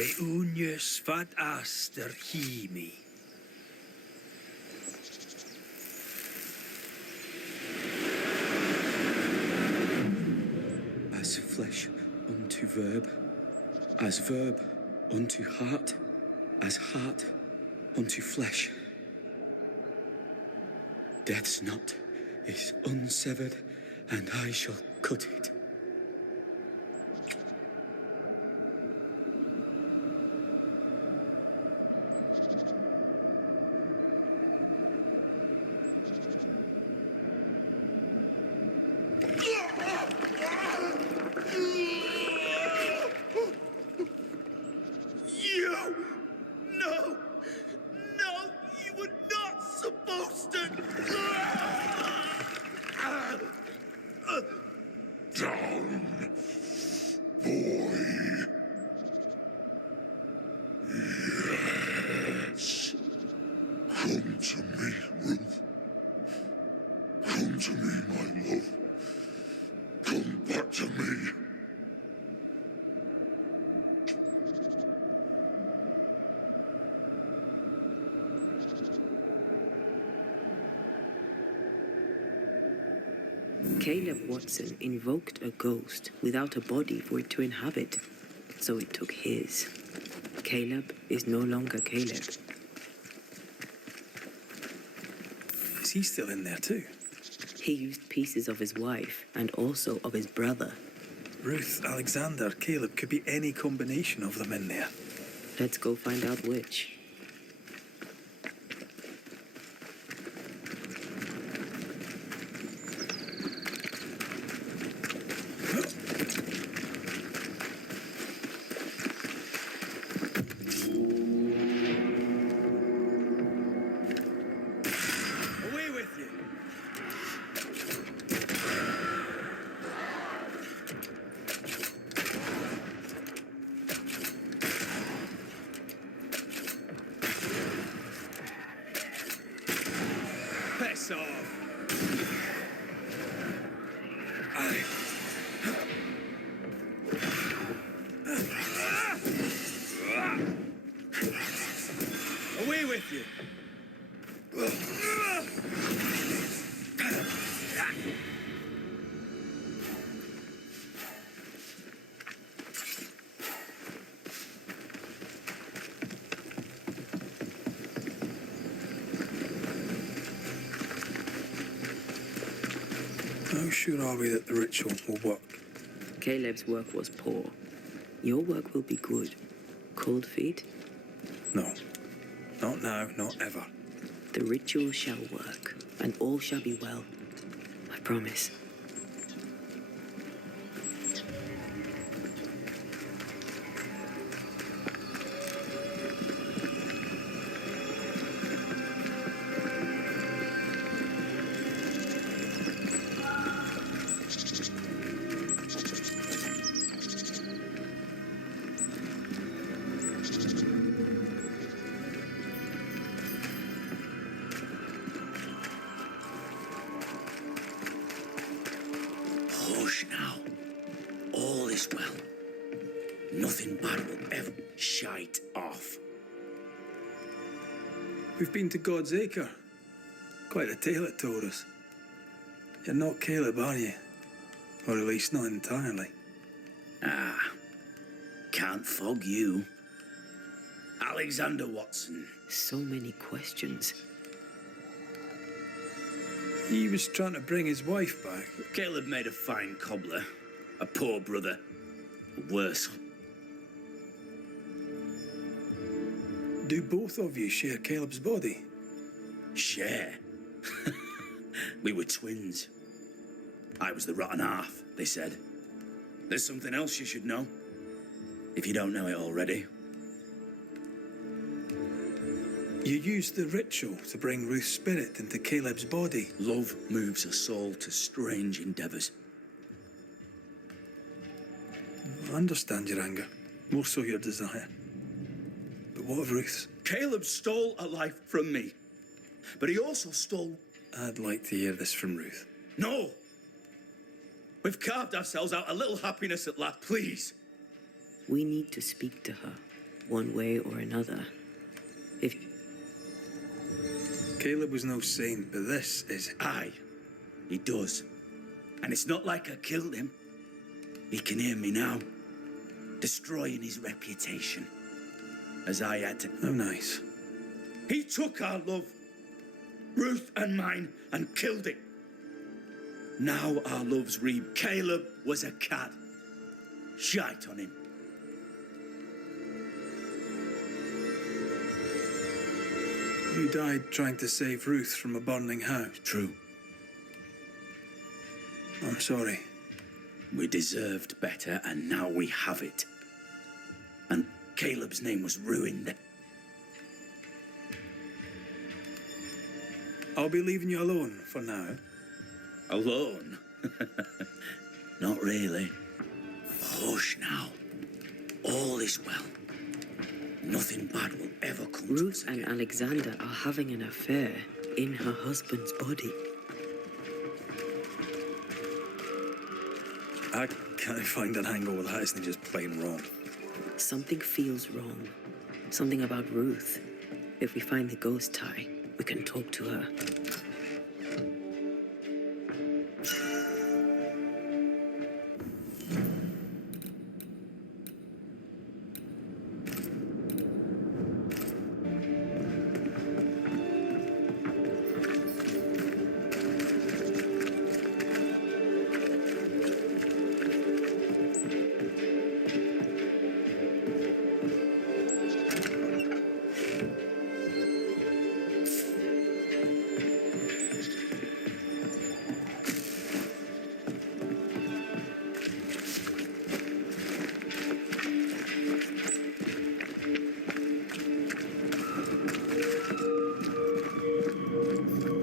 Reunius vat aster himi. As flesh unto verb, as verb unto heart, as heart unto flesh. Death's knot is unsevered, and I shall cut it. Caleb Watson invoked a ghost without a body for it to inhabit, so it took his. Caleb is no longer Caleb. Is he still in there too? He used pieces of his wife and also of his brother. Ruth, Alexander, Caleb, could be any combination of them in there. Let's go find out which. Away with you! How sure are we that the ritual will work? Caleb's work was poor. Your work will be good. Cold feet? No. Not now, not ever. The ritual shall work, and all shall be well. I promise. Hush now. All is well. Nothing bad will ever shite off. We've been to God's Acre. Quite a tale it told us. You're not Caleb, are you? Or at least not entirely. Ah, can't fog you. Alexander Watson. So many questions. He was trying to bring his wife back. Caleb made a fine cobbler. A poor brother. Worse. Do both of you share Caleb's body? Share? We were twins. I was the rotten half, they said. There's something else you should know, if you don't know it already. You used the ritual to bring Ruth's spirit into Caleb's body. Love moves a soul to strange endeavors. I understand your anger, more so your desire. But what of Ruth's? Caleb stole a life from me, but he also stole... I'd like to hear this from Ruth. No! We've carved ourselves out a little happiness at last, please. We need to speak to her. one way or another. If Caleb was no saint, but this is... Aye, he does. And it's not like I killed him. He can hear me now, destroying his reputation, as I had to. Oh, nice. He took our love, Ruth and mine, and killed it. Now our loves reap. Caleb was a cad. Shite on him. You died trying to save Ruth from a burning house. True. I'm sorry. We deserved better, and now we have it. And Caleb's name was ruined. I'll be leaving you alone for now. Alone? Not really. Hush now. All is well. Nothing bad will ever come to us Ruth again. and Alexander are having an affair in her husband's body. I can't find an angle with that, isn't it just plain wrong? Something feels wrong. Something about Ruth. If we find the ghost tie, we can talk to her.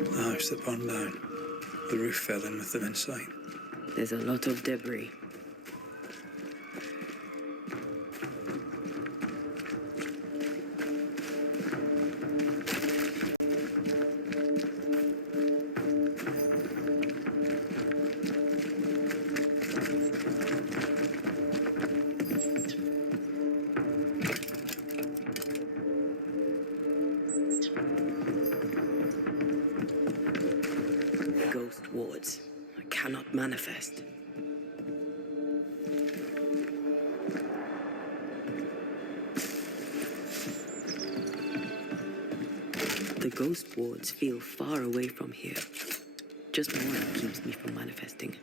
The house that burned down. The roof fell in with them inside. There's a lot of debris. Ghost wards. I cannot manifest. The ghost wards feel far away from here. Just one keeps me from manifesting.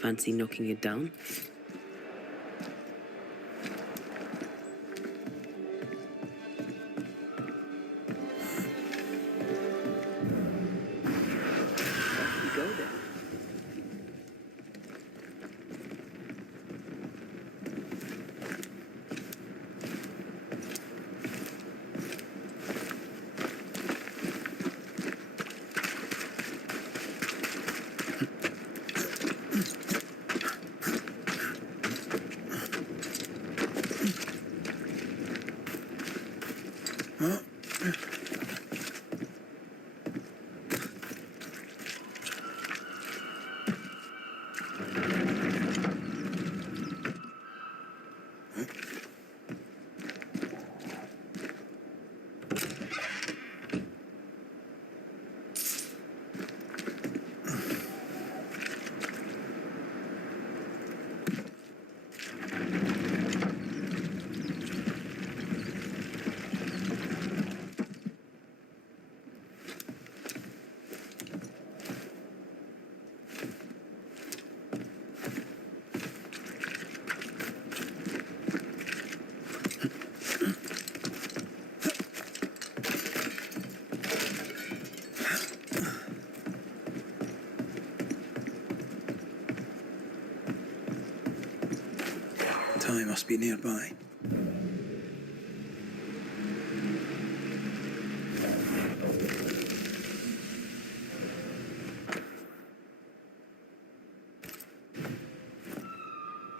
Fancy knocking it down? Off we go then. Ty must be nearby.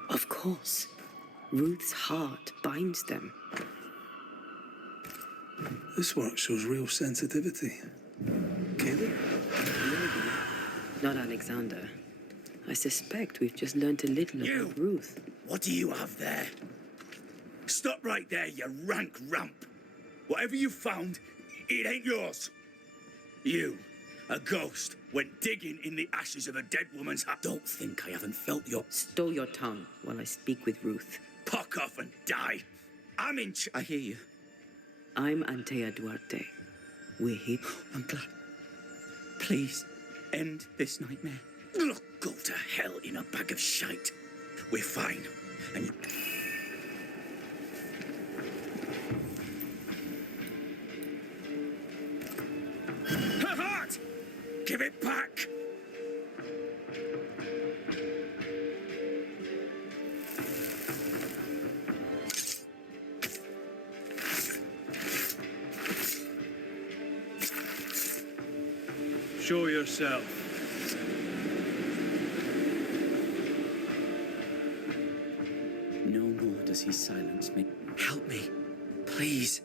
Of course. Ruth's heart binds them. This work shows real sensitivity. Caleb? Maybe. Not Alexander. I suspect we've just learned a little You! about Ruth. What do you have there? Stop right there, you rank ramp. Whatever you found, it ain't yours. You, a ghost, went digging in the ashes of a dead woman's house. Don't think I haven't felt your... Stow your tongue while I speak with Ruth. Pock off and die. I'm in I hear you. I'm Antea Duarte. We're here. I'm glad. Please, end this nightmare. Look, go to hell in a bag of shite. We're fine. And her heart! Give it back! Show yourself. No more does he silence me. Help me, please.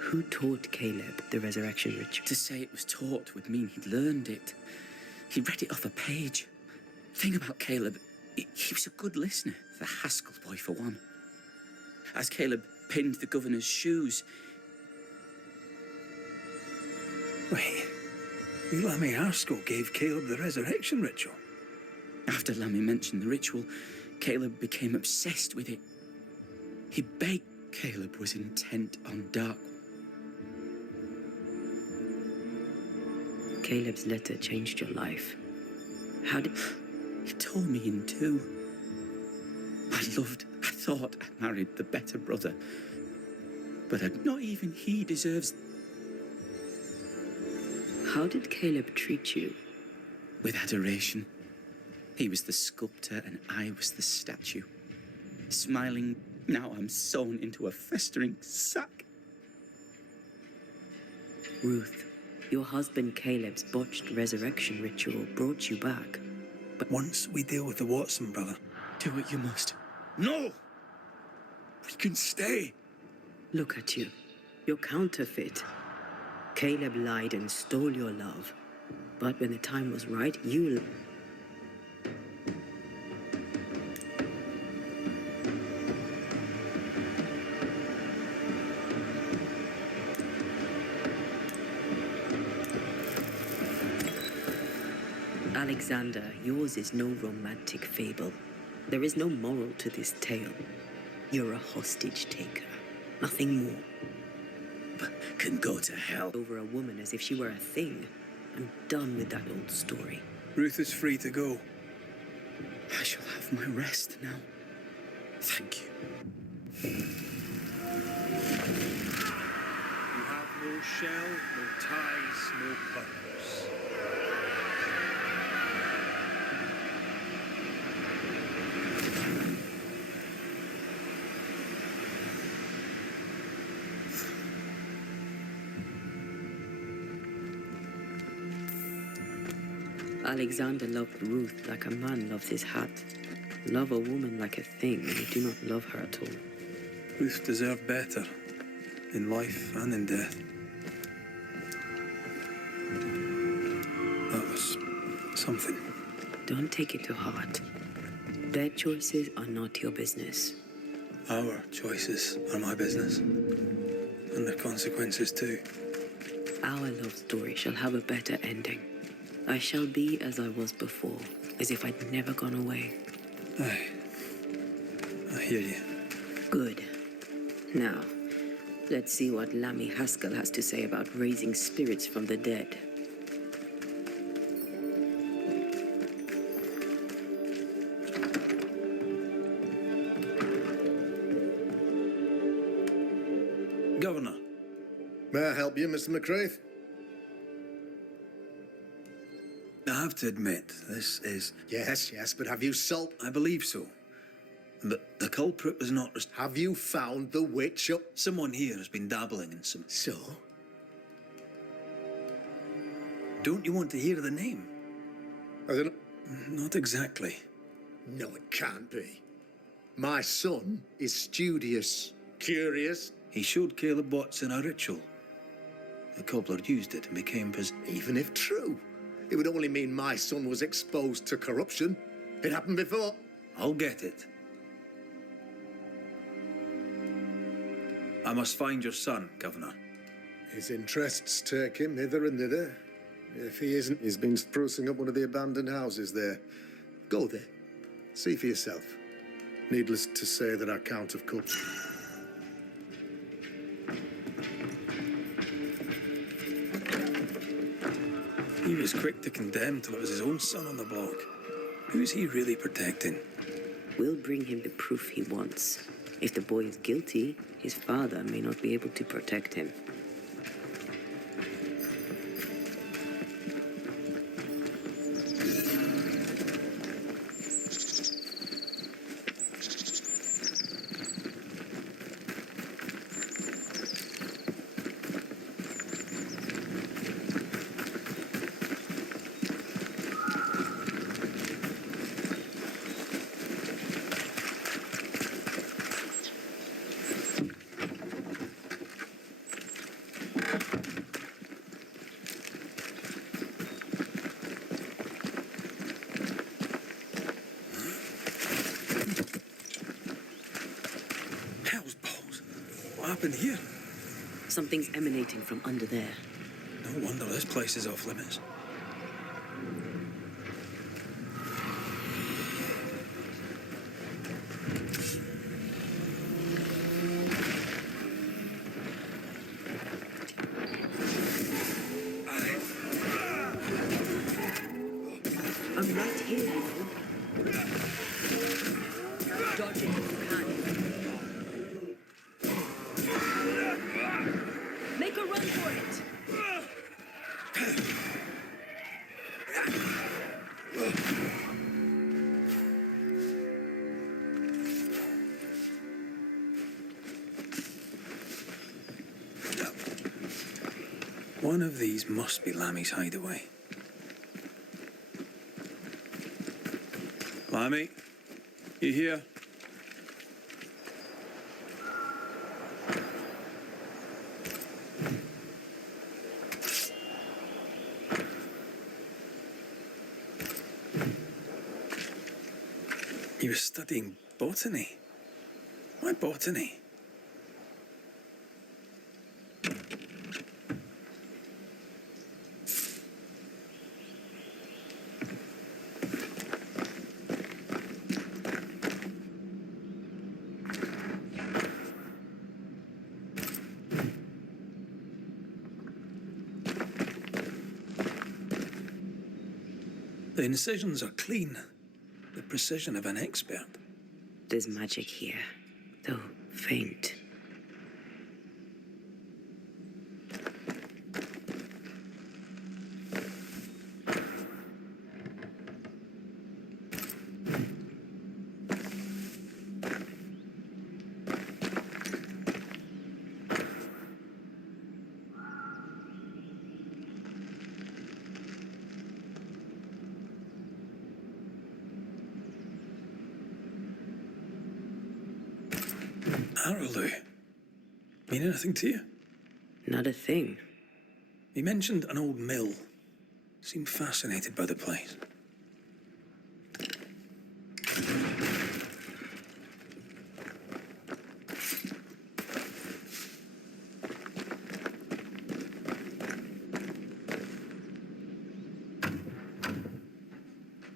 Who taught Caleb the resurrection ritual? To say it was taught would mean he'd learned it. He read it off a page. Thing about Caleb, he was a good listener, the Haskell boy for one. As Caleb pinned the governor's shoes, Wait, Lammy Haskell gave Caleb the resurrection ritual. after Lammy mentioned the ritual, Caleb became obsessed with it. He begged Caleb was intent on dark. Caleb's letter changed your life. How did... He tore me in two. I thought I married the better brother. But not even he deserves... How did Caleb treat you? With adoration. He was the sculptor and I was the statue. Smiling, now I'm sewn into a festering sack. Ruth, your husband Caleb's botched resurrection ritual brought you back. But once we deal with the Watson brother... Do what you must. No! We can stay. Look at you. You're counterfeit. Caleb lied and stole your love. But when the time was right, you... Alexander, yours is no romantic fable. There is no moral to this tale. You're a hostage taker. Nothing more. But can go to hell. Over a woman as if she were a thing. I'm done with that old story. Ruth is free to go. I shall have my rest now. Thank you. You have no shell, no ties, no purpose. Alexander loved Ruth like a man loves his hat. Love a woman like a thing, and you do not love her at all. Ruth deserved better, in life and in death. That was something. Don't take it to heart. Their choices are not your business. Our choices are my business. And their consequences too. Our love story shall have a better ending. I shall be as I was before, as if I'd never gone away. Aye. I hear you. Good. Now, let's see what Lammy Haskell has to say about raising spirits from the dead. Governor. May I help you, Mr. McCraith? I have to admit, this is... Yes, but have you I believe so. But the culprit was not... Have you found the witch up? Someone here has been dabbling in some... So? Don't you want to hear the name? I don't... Not exactly. No, it can't be. My son is studious, curious. He showed Caleb Watson a ritual. The cobbler used it and became Even if true, it would only mean my son was exposed to corruption. It happened before. I'll get it. I must find your son, Governor. His interests take him hither and thither. If he isn't, he's been sprucing up one of the abandoned houses there. Go there. See for yourself. Needless to say that I can't, of course. He was quick to condemn till it was his own son on the block. Who's he really protecting? We'll bring him the proof he wants. If the boy is guilty, his father may not be able to protect him. Hell's balls. What happened here? Something's emanating from under there. No wonder this place is off limits. I'm right here, you know. Dodge it if you can. Make a run for it! One of these must be Lammy's hideaway. Lammy, you here? You were studying botany. Why botany? The incisions are clean. The precision of an expert. There's magic here, though faint. Arrowloo. Mean anything to you? Not a thing. He mentioned an old mill. Seemed fascinated by the place.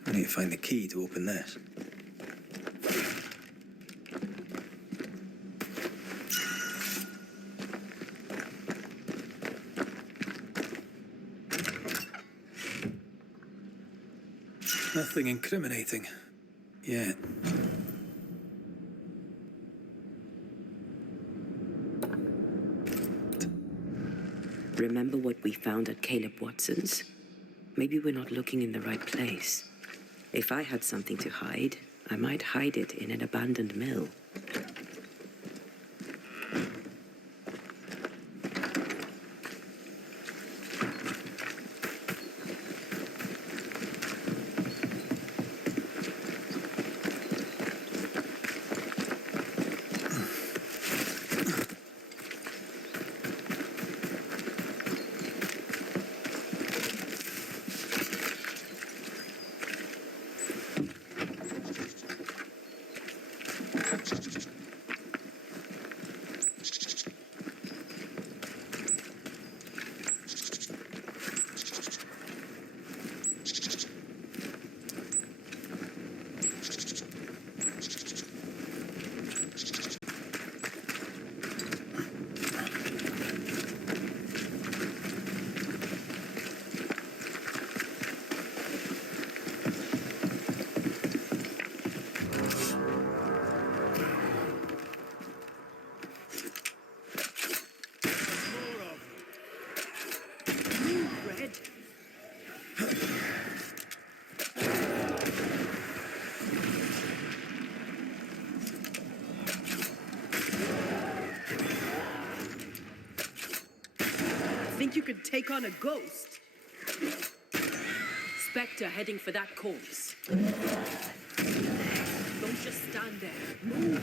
I need to find the key to open this. Nothing incriminating. Yet. Remember what we found at Caleb Watson's? Maybe we're not looking in the right place. If I had something to hide, I might hide it in an abandoned mill. think you could take on a ghost? Spectre heading for that corpse. Don't just stand there. Move.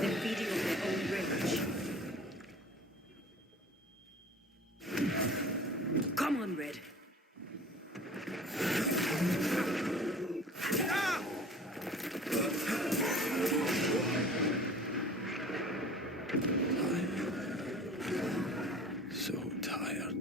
They're feeding on their own rage. Come on, Red. So tired.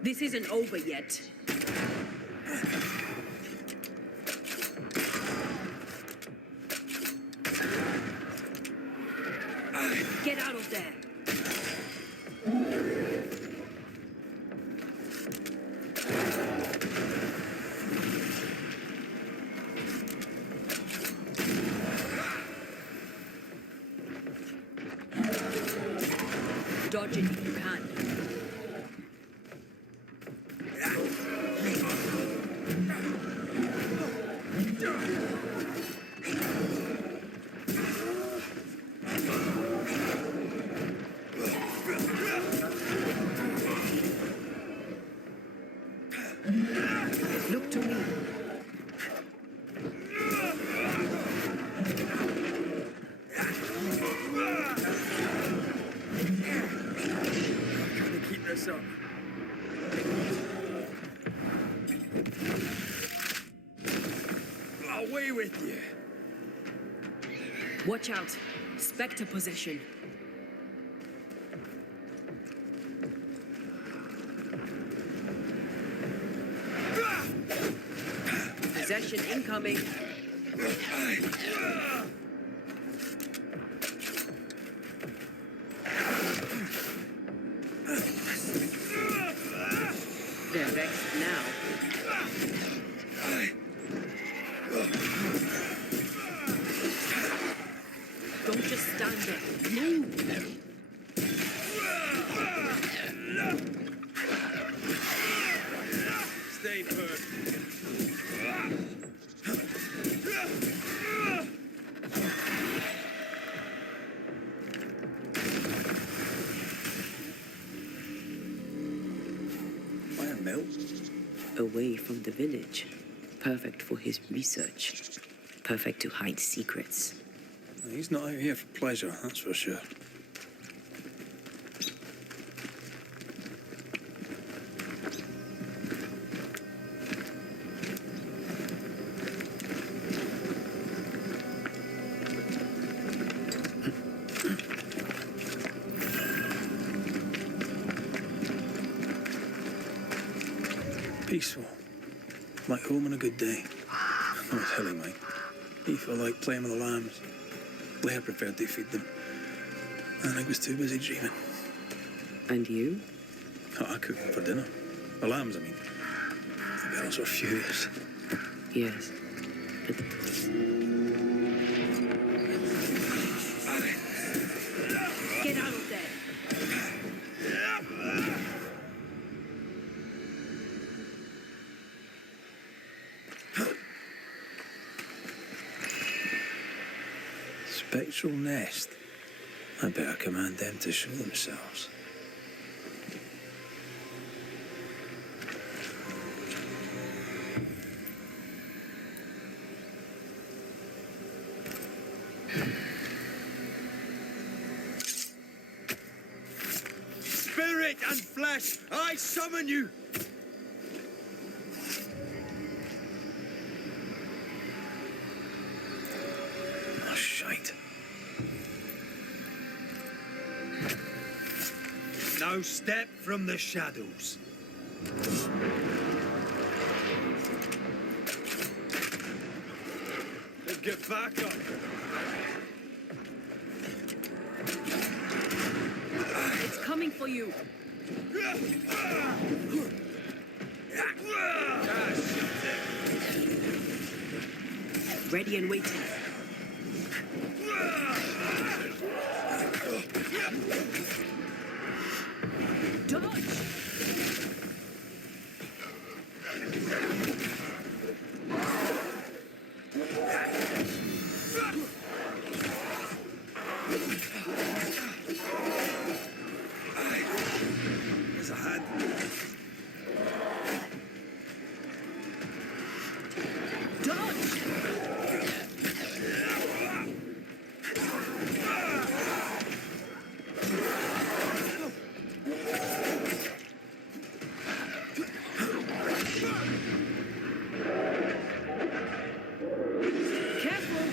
This isn't over yet. Get out of there. Dodge it if you can. Look to me. Trying to keep this up. Away with you. Watch out. Spectre possession. Possession incoming. They're vexed now. Don't just stand there. Move. Stay put. Fire mill? Away from the village. Perfect for his research. Perfect to hide secrets. He's not out here for pleasure, that's for sure. Peaceful. Like home on a good day. Oh, it's hilly, mate. He felt like playing with the lambs. Blair preferred to feed them. And I was too busy dreaming. And you? Oh, I cooked them for dinner. The lambs, I mean. The girls were furious. Yes. But get out of there. Spectral nest. I better command them to show themselves. Spirit and flesh, I summon you! Oh, shite. Now step from the shadows. Get back up! It's coming for you. Ready and waiting. Dodge! There's a hand. Dodge! Careful!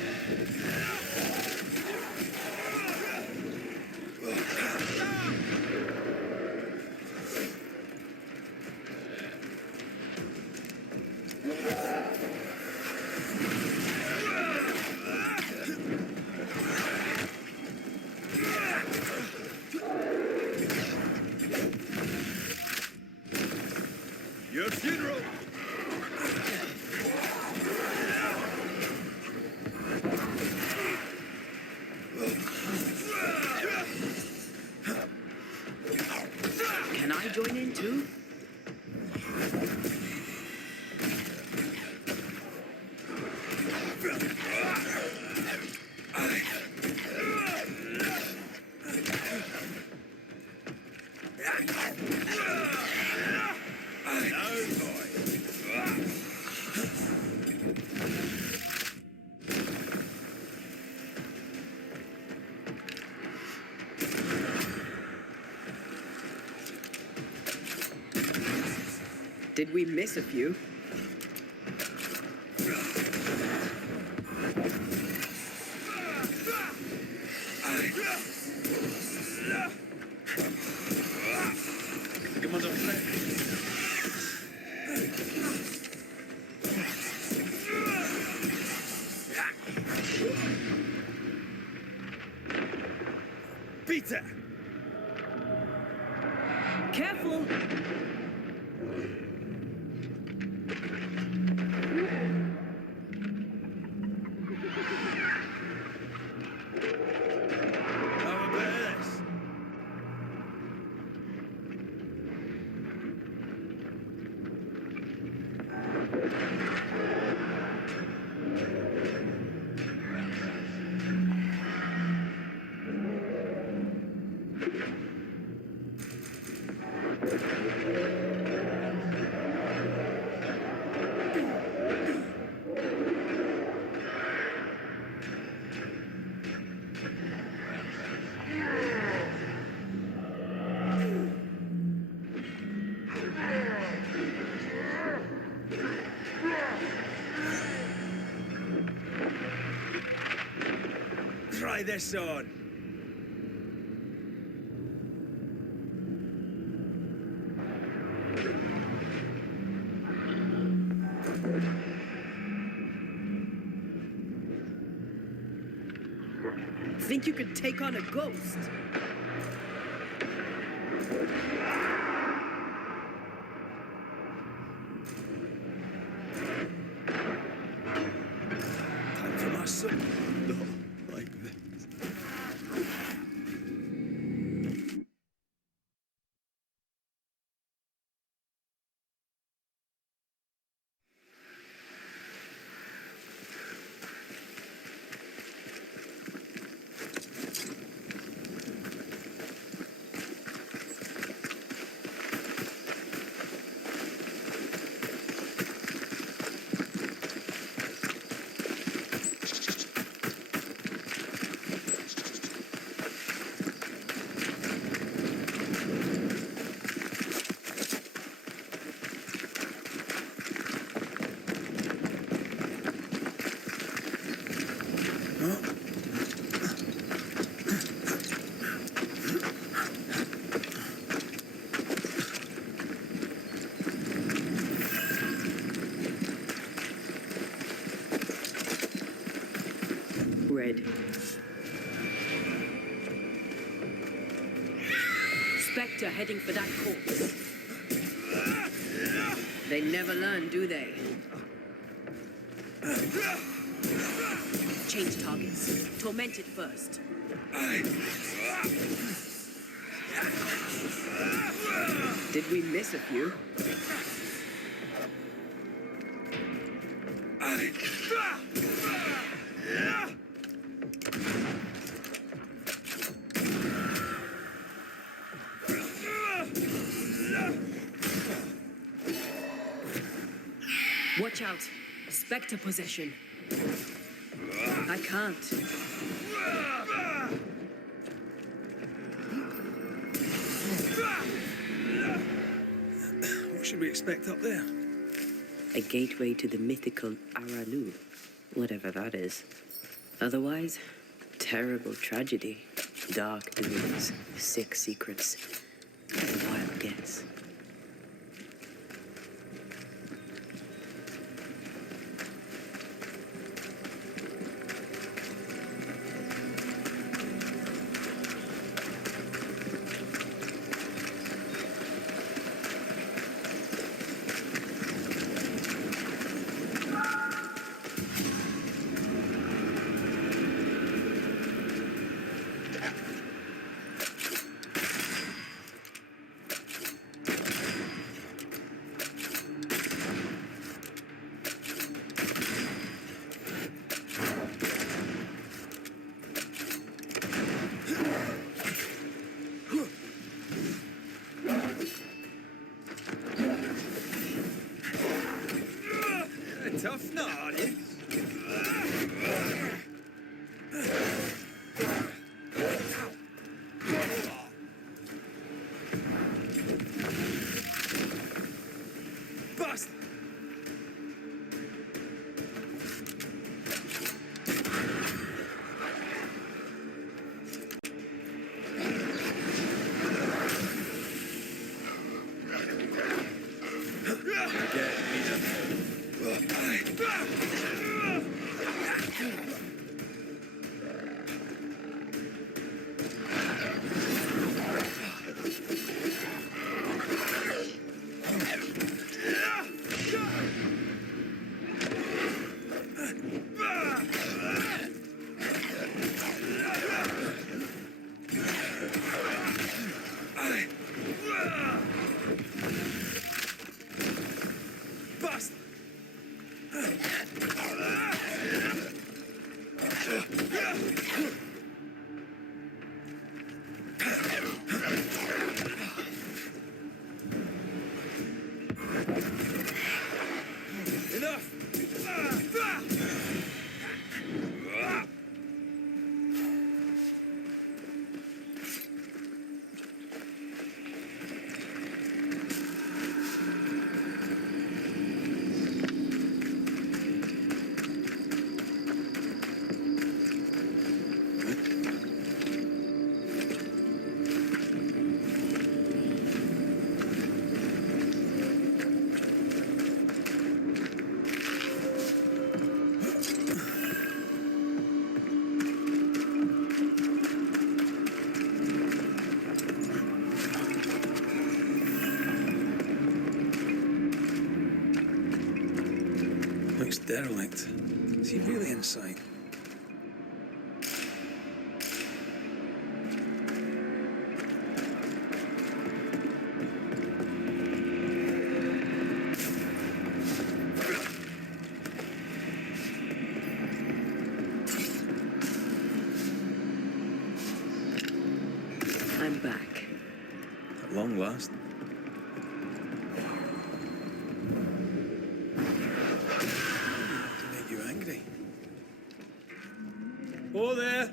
Your funeral! Can I join in too? Did we miss a few? Come on, friend. Peter! Careful! How about this? Try this on. Think you could take on a ghost? Time for my son. No, like this. afraid. Spectre heading for that corpse. They never learn, do they? Change targets. Torment it first. Did we miss a few? Watch out. Spectre possession. I can't. What should we expect up there? A gateway to the mythical Aranu, whatever that is. Otherwise, terrible tragedy, dark doings, sick secrets, and a wild guess. Tough nut, aren't you? Bust! Bust! Enough! Looks derelict. Is he really inside? I'm back. At long last. To make you angry. Oh, there!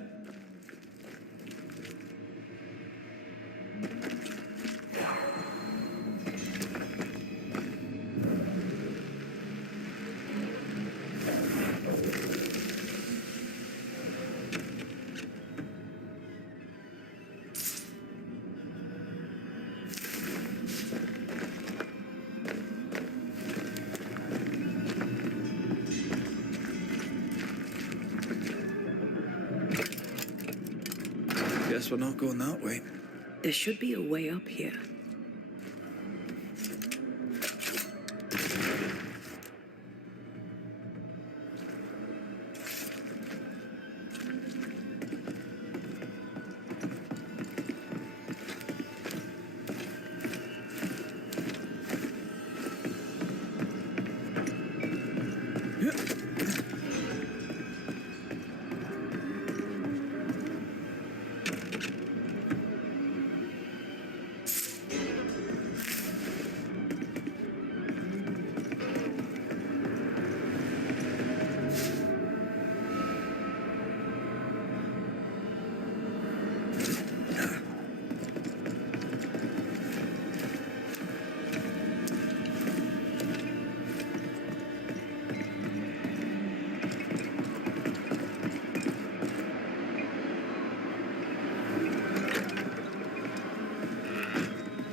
we're not going that way. There should be a way up here.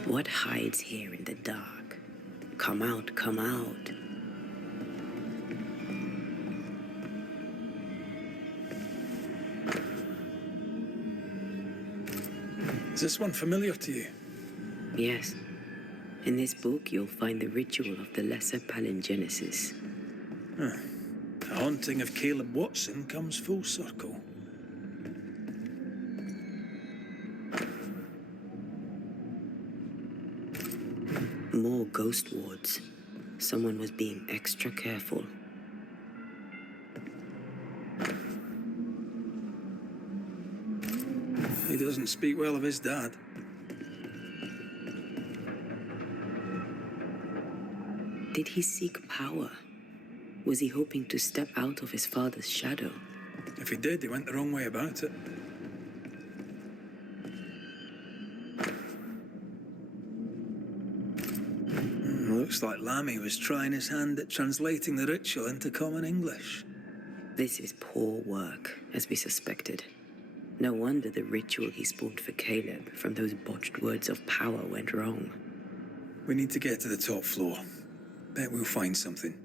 What hides here in the dark? Come out, come out. Is this one familiar to you? Yes. In this book, you'll find the ritual of the Lesser Palingenesis. The haunting of Caleb Watson comes full circle. More ghost wards. Someone was being extra careful. He doesn't speak well of his dad. Did he seek power? Was he hoping to step out of his father's shadow? If he did, he went the wrong way about it. Looks like Lammy was trying his hand at translating the ritual into common English. This is poor work, as we suspected. No wonder the ritual he spawned for Caleb from those botched words of power went wrong. We need to get to the top floor. Bet we'll find something.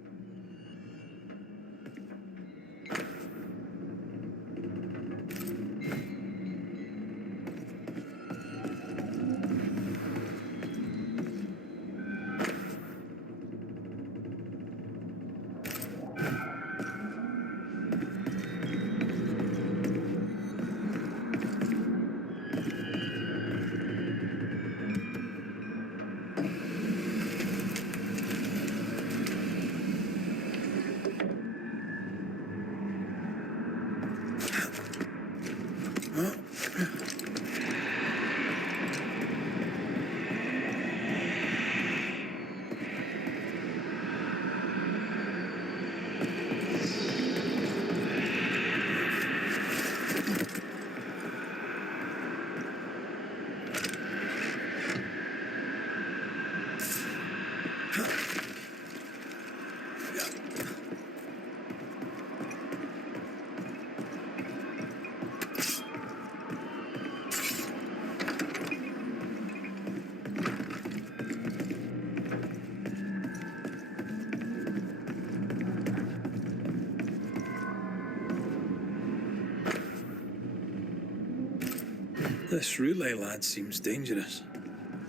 This relay lad seems dangerous.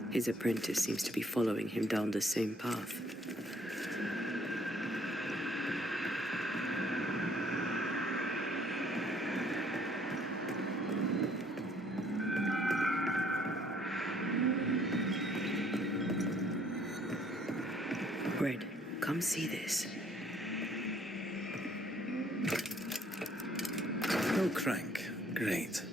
His apprentice seems to be following him down the same path. Red, come see this. No crank. Great.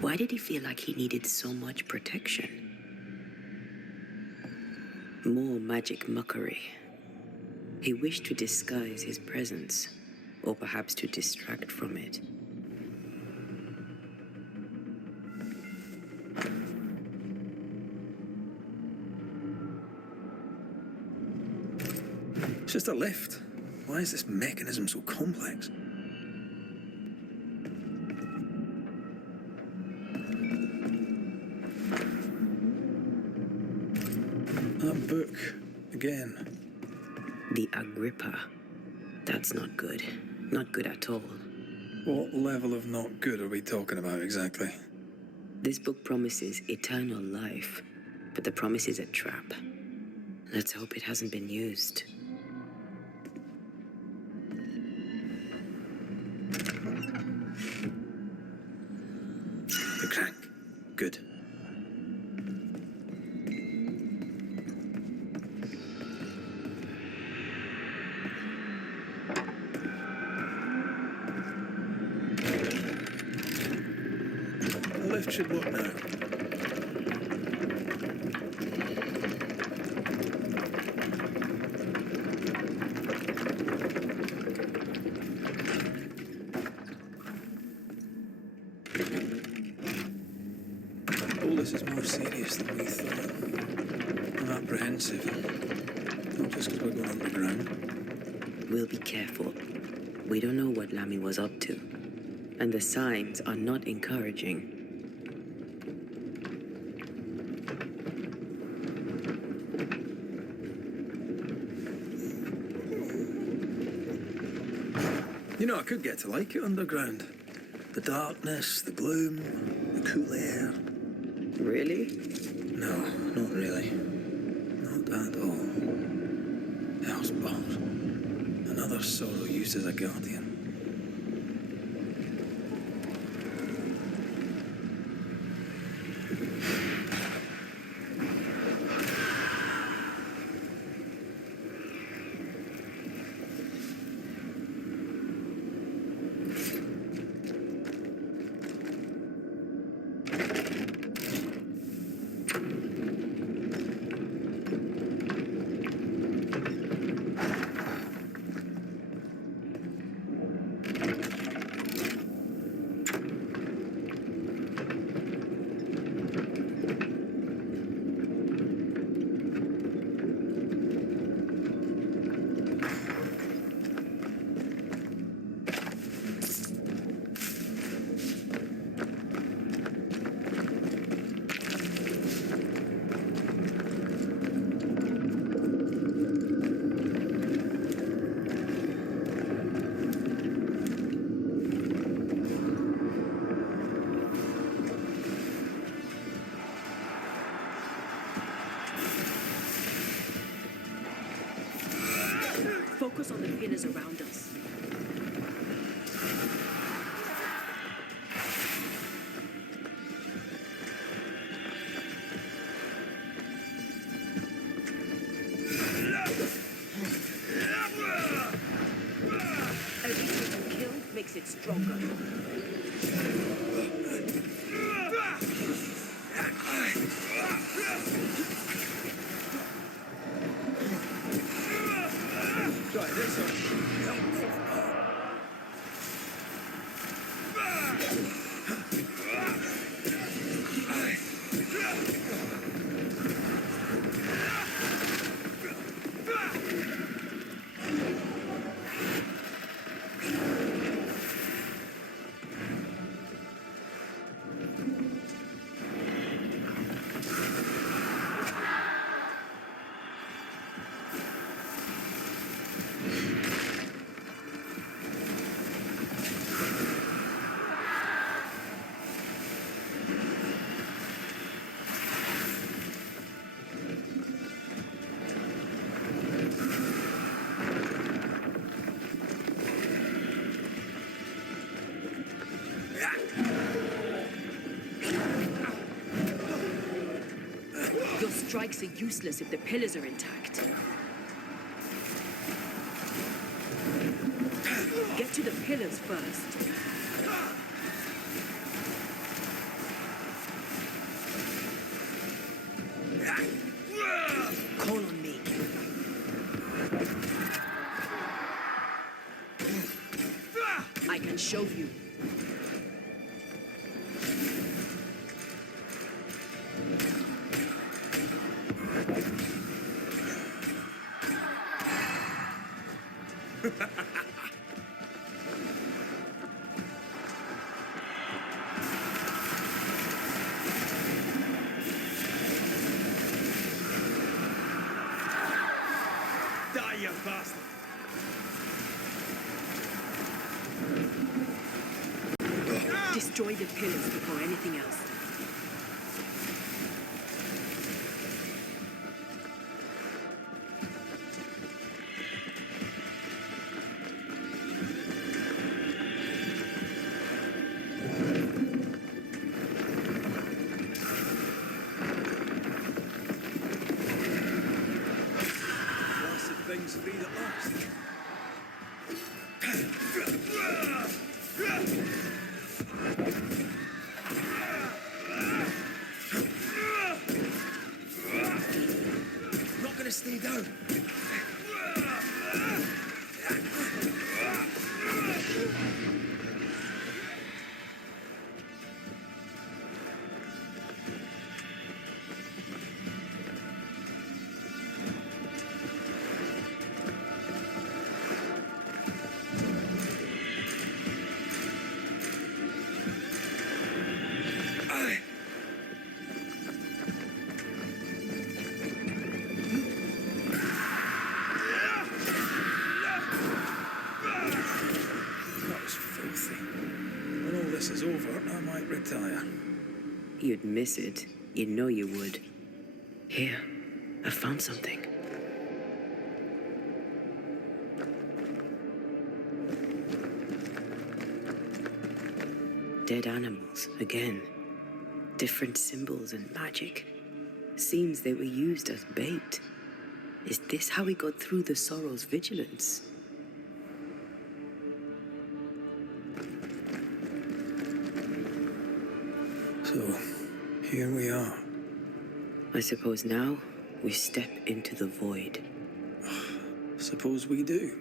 Why did he feel like he needed so much protection? More magic muckery. He wished to disguise his presence, or perhaps to distract from it. It's just a lift. Why is this mechanism so complex? That book, again. The Agrippa. That's not good. Not good at all. What level of not good are we talking about exactly? This book promises eternal life, but the promise is a trap. Let's hope it hasn't been used. The crank. Good. The lift should work now. All this is more serious than we thought. I'm apprehensive. Not just because we're going underground. We'll be careful. We don't know what Lammy was up to, and the signs are not encouraging. You know, I could get to like it underground. The darkness, the gloom, the cool air. Really? No, not really. Not at all. Hell's balls. Another sorrow used as a guardian. Focus on the pillars around us. Every time you kill makes it stronger. Try this one. Your strikes are useless if the pillars are intact. Get to the pillars first. Call on me. I can show you. destroy the pillars before anything else. Blasted things freed at last. Not gonna stay down. That was filthy. When all this is over, I might retire. You'd miss it. You know you would. Here, I found something. Dead animals, again. Different symbols and magic. Seems they were used as bait. Is this how we got through the Sorrow's vigilance? So, here we are. I suppose now we step into the void. Suppose we do.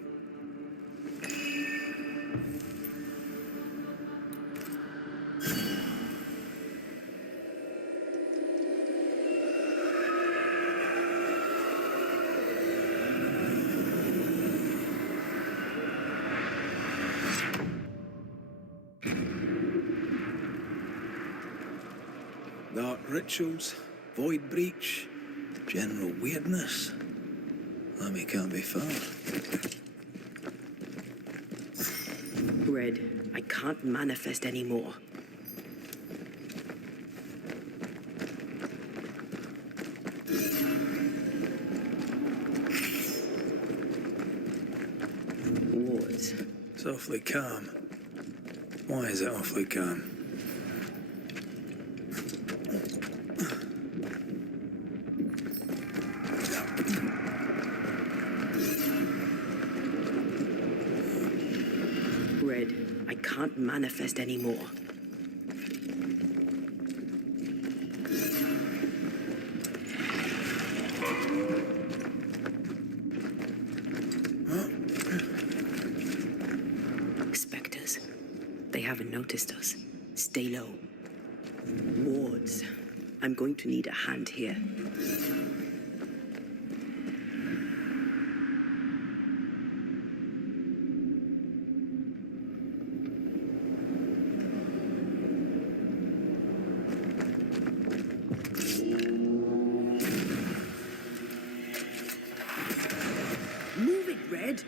Dark rituals, void breach, general weirdness. Lammy can't be far. Red, I can't manifest anymore. Wards. It's awfully calm. Why is it awfully calm? Red, I can't manifest anymore. Spectres. They haven't noticed us. Stay low. Wards. I'm going to need a hand here. Move it, Red.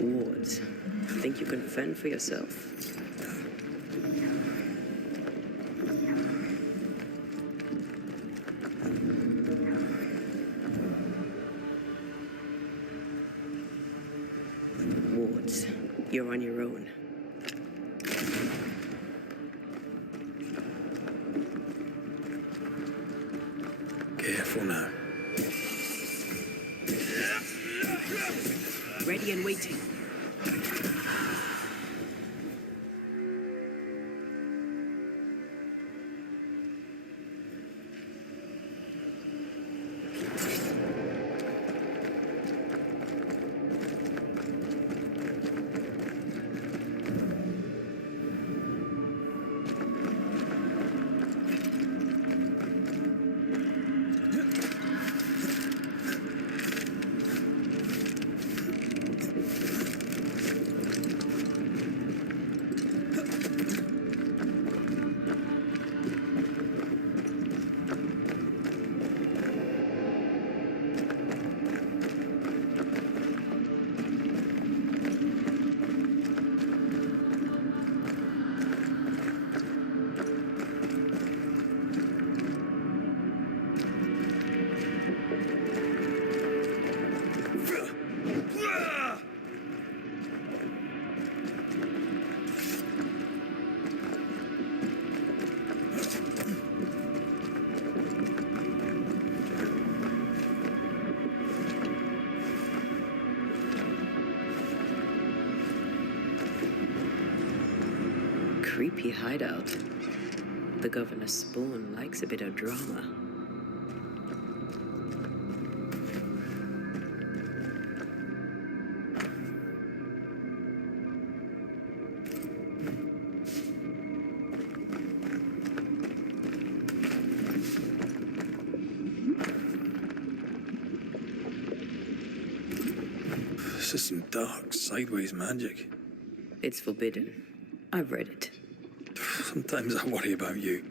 Wards, think you can fend for yourself? Wards, you're on your own. Careful now. Ready and waiting. creepy hideout. The governor's spawn likes a bit of drama. This is some dark, sideways magic. It's forbidden. I've read it. Sometimes I worry about you.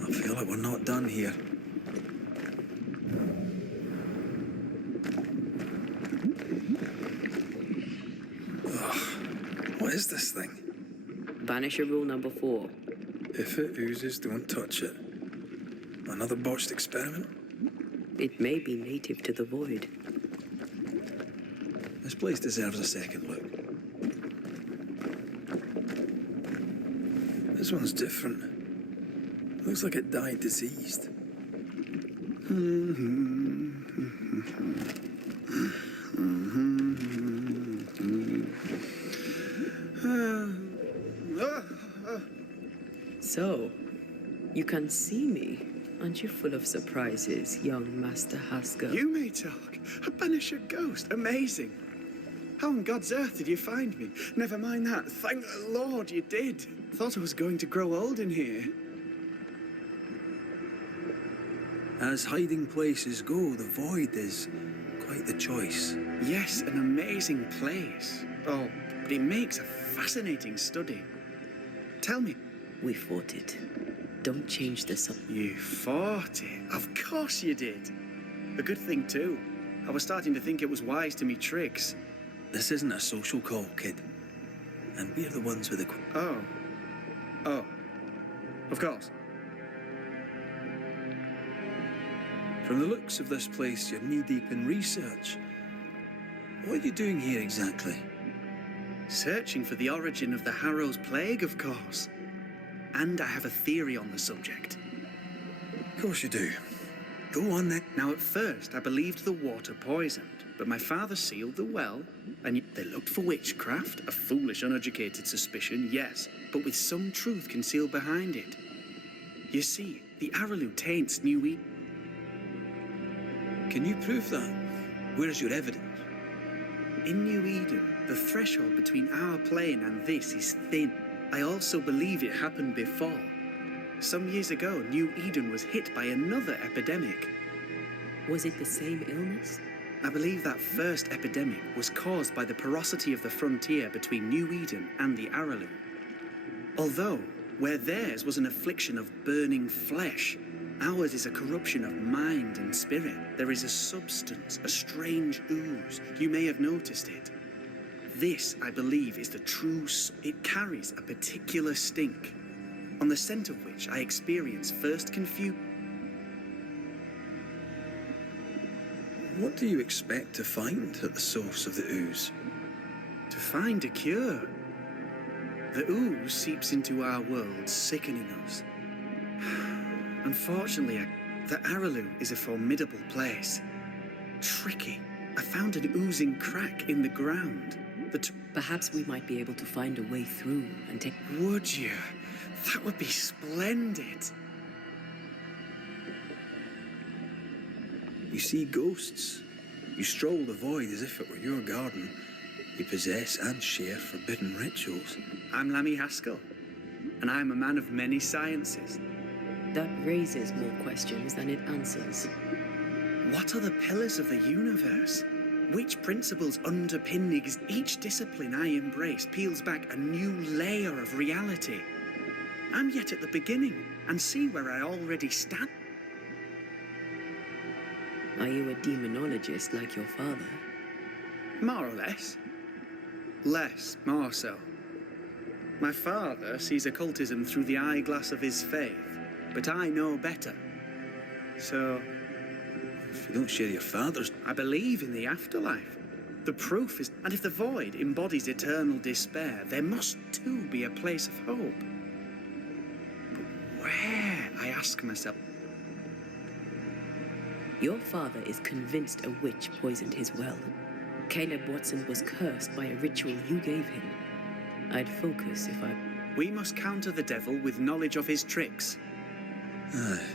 I feel like we're not done here. Ugh. What is this thing? Banisher rule number 4. If it oozes, don't touch it. Another botched experiment? It may be native to the void. This place deserves a second look. This one's different. Looks like it died diseased. So, you can see me. Aren't you full of surprises, young Master Haskell? You may talk. A Banisher ghost. Amazing. How on God's earth did you find me? Never mind that. Thank the Lord you did. Thought I was going to grow old in here. As hiding places go, the void is quite the choice. Yes, an amazing place. Oh, but it makes a fascinating study. Tell me. We fought it. Don't change the subject. You fought it. Of course you did. A good thing, too. I was starting to think it was wise to me tricks. This isn't a social call, kid. And we're the ones with the... Oh. Oh. Of course. From the looks of this place, you're knee-deep in research. What are you doing here exactly? Searching for the origin of the Harrow's Plague, of course. And I have a theory on the subject. Of course you do. Go on then. Now, at first, I believed the water poisoned, but my father sealed the well, and they looked for witchcraft, a foolish, uneducated suspicion, yes, but with some truth concealed behind it. You see, the Araloo taints New Eden. Can you prove that? Where's your evidence? In New Eden, the threshold between our plane and this is thin. I also believe it happened before. Some years ago, New Eden was hit by another epidemic. Was it the same illness? I believe that first epidemic was caused by the porosity of the frontier between New Eden and the Araloo. Although, where theirs was an affliction of burning flesh, ours is a corruption of mind and spirit. There is a substance, a strange ooze. You may have noticed it. This, I believe, is the true... It carries a particular stink, on the scent of which I experience first confusion. What do you expect to find at the source of the ooze? To find a cure. The ooze seeps into our world, sickening us. Unfortunately, the Araloo is a formidable place. Tricky. I found an oozing crack in the ground. Perhaps we might be able to find a way through and take... Would you? That would be splendid. You see ghosts. You stroll the void as if it were your garden. You possess and share forbidden rituals. I'm Lammy Haskell, and I'm a man of many sciences. That raises more questions than it answers. What are the pillars of the universe? Which principles underpin each discipline I embrace peels back a new layer of reality. I'm yet at the beginning, and see where I already stand. Are you a demonologist like your father? More or less. Less, more so. My father sees occultism through the eyeglass of his faith, but I know better. So... If you don't share your father's... I believe in the afterlife. The proof is... And if the void embodies eternal despair, there must too be a place of hope. But where, I ask myself? Your father is convinced a witch poisoned his well. Caleb Watson was cursed by a ritual you gave him. I'd focus if I... We must counter the devil with knowledge of his tricks. Aye.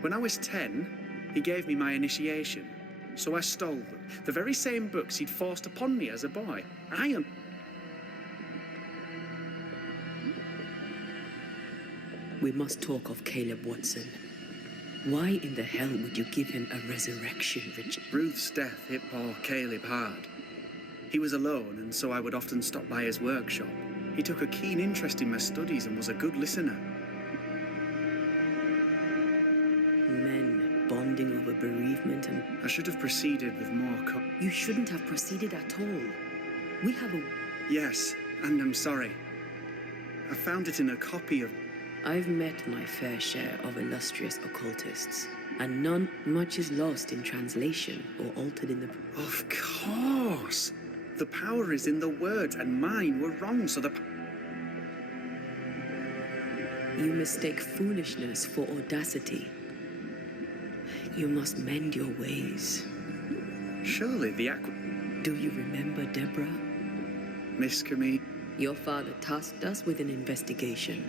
When I was 10, he gave me my initiation. So I stole them. The very same books he'd forced upon me as a boy. We must talk of Caleb Watson. Why in the hell would you give him a resurrection ritual? Ruth's death hit poor Caleb hard. He was alone, and so I would often stop by his workshop. He took a keen interest in my studies and was a good listener. Men bonding over bereavement and... I should have proceeded with more You shouldn't have proceeded at all. We have a... Yes, and I'm sorry. I found it in a copy of... I've met my fair share of illustrious occultists, and none much is lost in translation or altered in the... Of course! The power is in the words, and mine were wrong, so the... You mistake foolishness for audacity. You must mend your ways. Surely the Do you remember Deborah? Miss Camille... Your father tasked us with an investigation.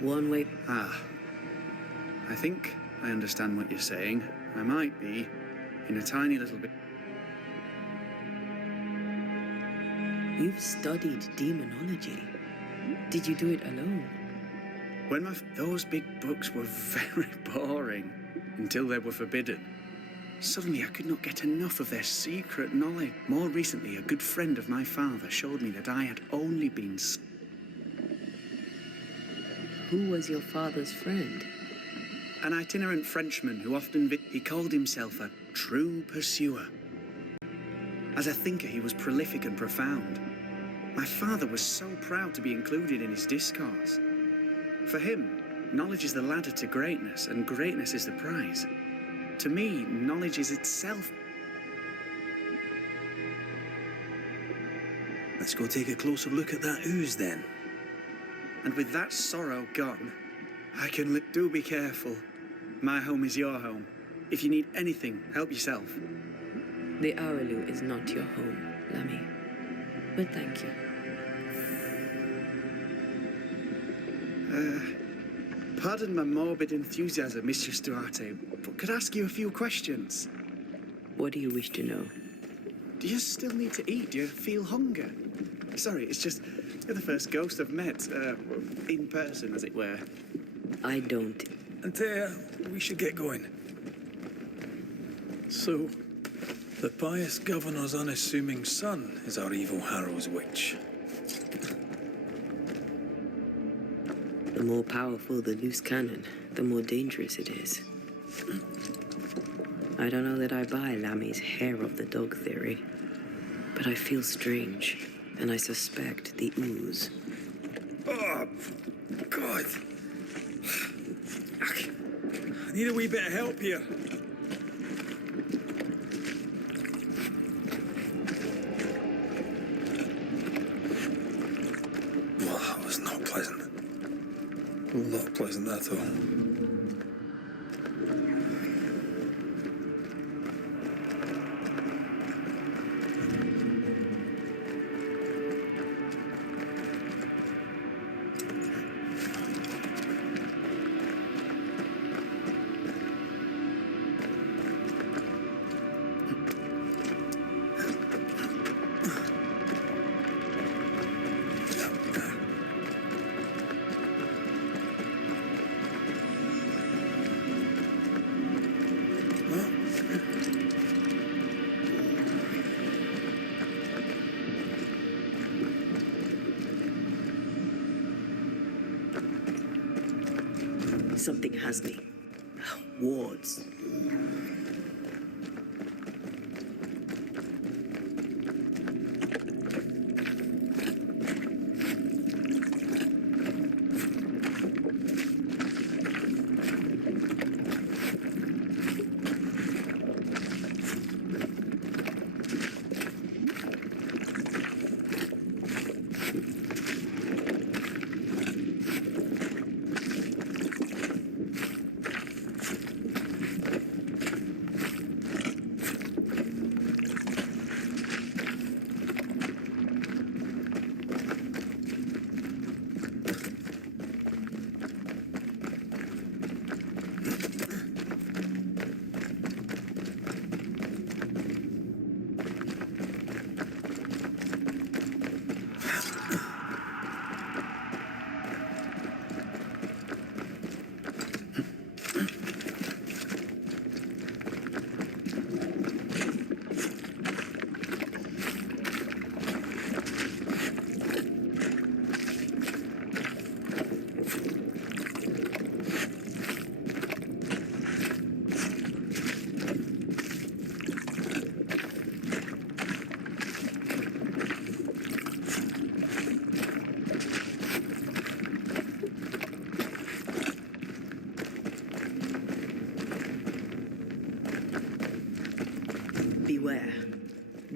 One way... Ah. I think I understand what you're saying. I might be, in a tiny little bit... You've studied demonology. Did you do it alone? When those big books were very boring, until they were forbidden. Suddenly I could not get enough of their secret knowledge. More recently, a good friend of my father showed me that I had only been... Who was your father's friend? An itinerant Frenchman who often... He called himself a true pursuer. As a thinker, he was prolific and profound. My father was so proud to be included in his discourse. For him, knowledge is the ladder to greatness, and greatness is the prize. To me, knowledge is itself. Let's go take a closer look at that ooze then. And with that sorrow gone, I can do be careful. My home is your home. If you need anything, help yourself. The Aralu is not your home, Lammy. But thank you. Pardon my morbid enthusiasm, Mistress Duarte, but could I ask you a few questions? What do you wish to know? Do you still need to eat? Do you feel hunger? Sorry, it's just you're the first ghost I've met, in person, as it were. I don't. Antea, we should get going. So, the pious governor's unassuming son is our evil Harrow's witch. The more powerful the loose cannon, the more dangerous it is. I don't know that I buy Lammy's hair of the dog theory, but I feel strange, and I suspect the ooze. Oh, God. I need a wee bit of help here. Well, that was not pleasant. Not pleasant at all. Something has me. Wards.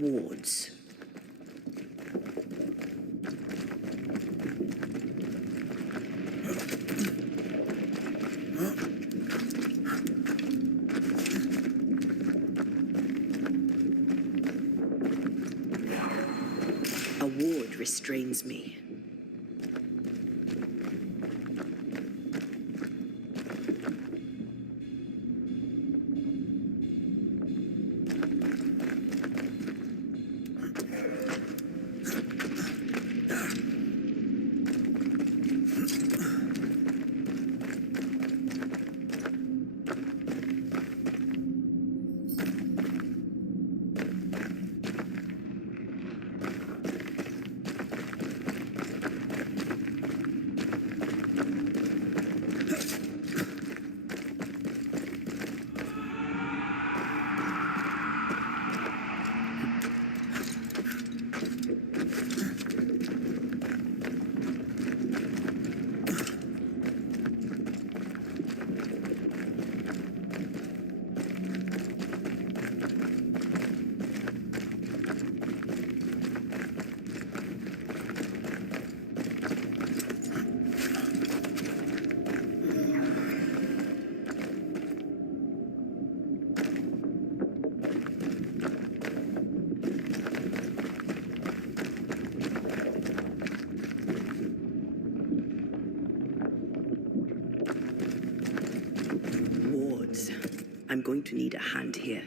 wards. A ward restrains me. Wards. I'm going to need a hand here.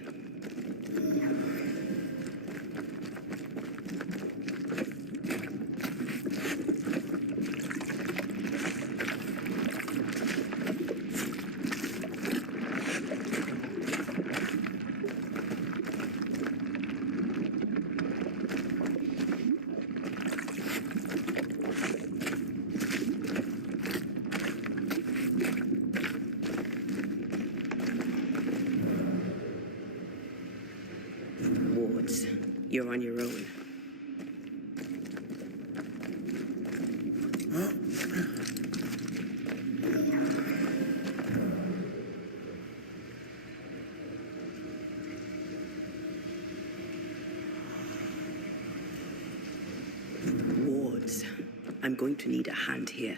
Wards, you're on your own. Wards, I'm going to need a hand here.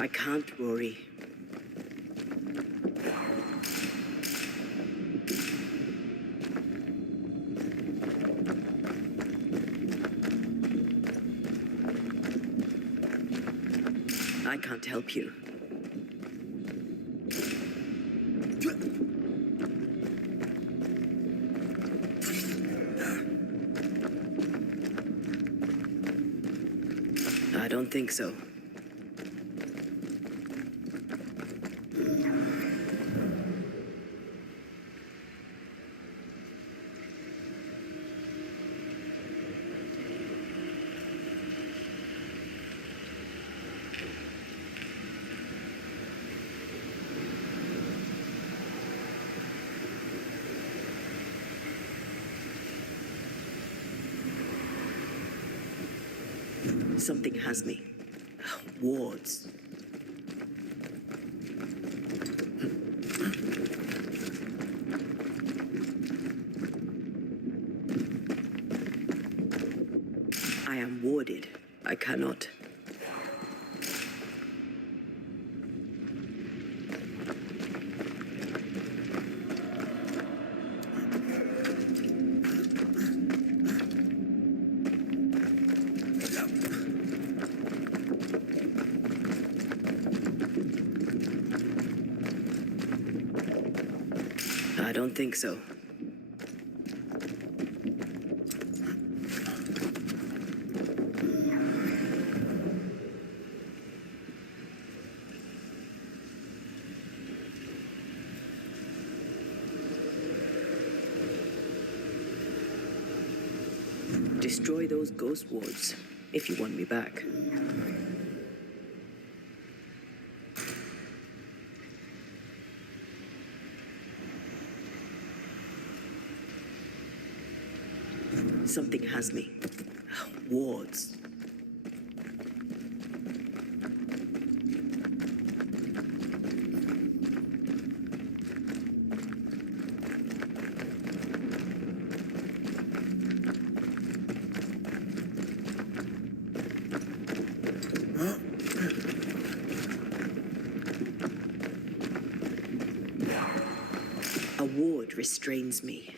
I can't worry. I can't help you. I don't think so. Something has me. Wards. I am warded. I cannot. I don't think so. Destroy those ghost wards if you want me back. Something has me. wards. A ward restrains me.